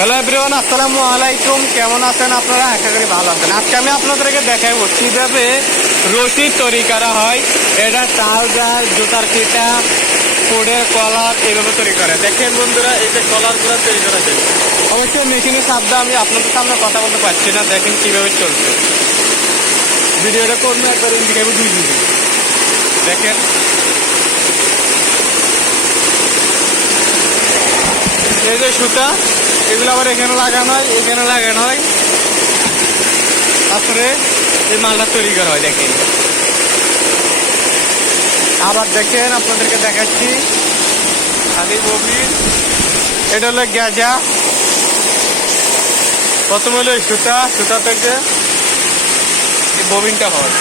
Hello everyone, আসসালামু আলাইকুম। কেমন আছেন আপনারা? আশা করি ভালো আছেন। আজকে আমি আপনাদেরকে দেখাবো কিভাবে রশি তৈরি করা হয়। এটা ট্রাউজার, জুতার ফিতা, কোডের কলার এইভাবে তৈরি করে। দেখেন বন্ধুরা, এই যে কলারগুলো তৈরি করা যায়। অবশ্যই মেশিনের শব্দ আমি আপনাদের সামনে কথা বলতে পারছি না। দেখেন কিভাবে চলছে। ভিডিওটা করলে একবার দেখাবো 2 মিনিট। দেখেন এই যে সুতা, এগুলো আবার এখানে লাগানো হয়, এখানে লাগানো হয়, তারপরে এই মালটা তৈরি করা হয়। দেখেন আবার দেখেন, আপনাদেরকে দেখাচ্ছি খালি ববিন। এটা হলো গ্যাজা। প্রথম হলো সুতা, সুতা থেকে এই ববিনটা হয়।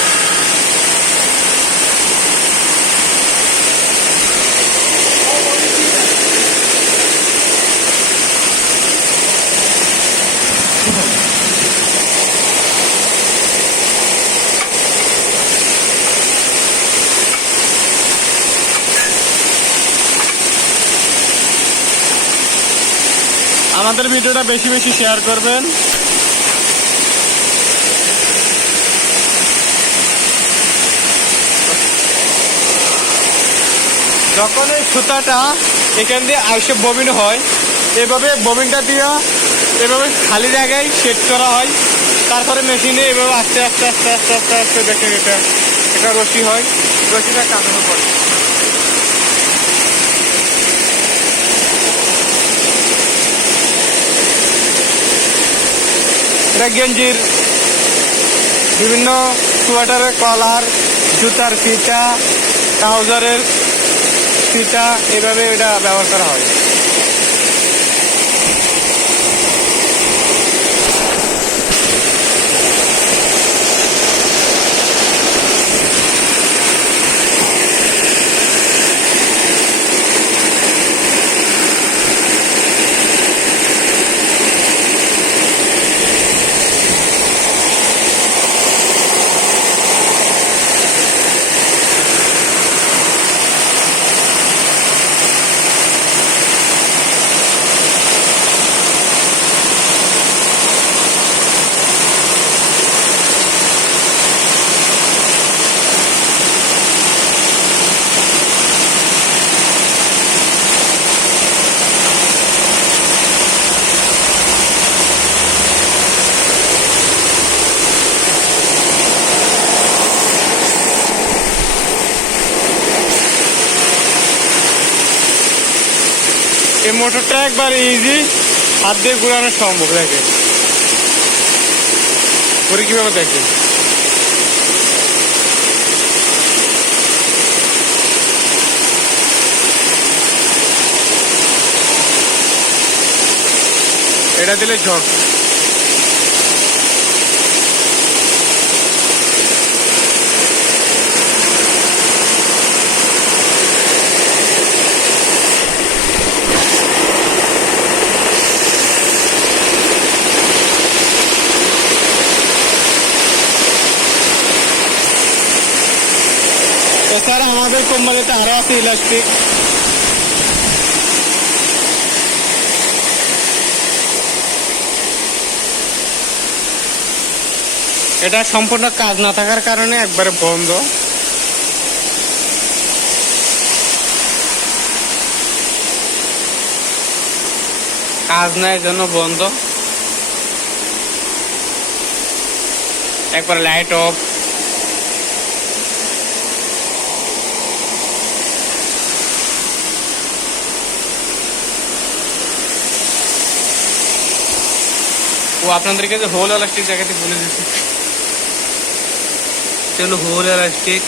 আমাদের ভিডিওটা বেশি বেশি শেয়ার করবেন। যখন এই সুতাটা এখান দিয়ে আইসে ববিন হয়, এভাবে ববিনটা দিয়ে এভাবে খালি জায়গায় সেট করা হয়। তারপরে মেশিনে এভাবে আস্তে আস্তে আস্তে আস্তে আস্তে আস্তে দেখেন এটা রশি হয়। রশিটা কাটানো পড়ে। এটা গেঞ্জির, বিভিন্ন সোয়েটারের কলার, জুতার ফিতা, ট্রাউজারের ফিতা, এভাবে এটা ব্যবহার করা হয়। এই মোটরটা একবার ইজি, হাত দিয়ে ঘুরানো সম্ভব। দেখেন করে কিভাবে দেখেন। এটা দিলে ঝড়। এছাড়া আমাদের কোম্পানিতে আরো আছে ইলাস্টিক। এটা সম্পূর্ণ কাজ না থাকার কারণে একবারে বন্ধ। কাজ নাই জন্য বন্ধ। একবার লাইট অফ। ও আপনাদেরকে যে হোল ইলাস্টিক জায়গাতে বলে দিচ্ছি, চলো হোল ইলাস্টিক।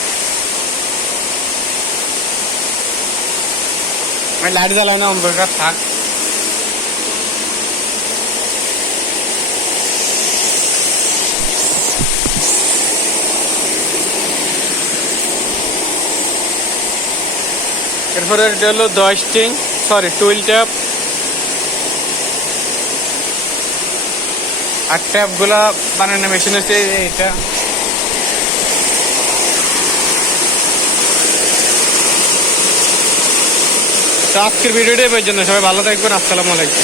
আমি লাইট জ্বালাই না, অন্ধকার থাক। এরপরে এটা হলো 10 স্টিং, সরি 12 ট্যাপ। আর ট্যাপগুলা বানানো মেশিন আছে এটা। তো আজকের ভিডিওটাই পর্যন্ত। সবাই ভালো থাকবেন। আসসালামু আলাইকুম।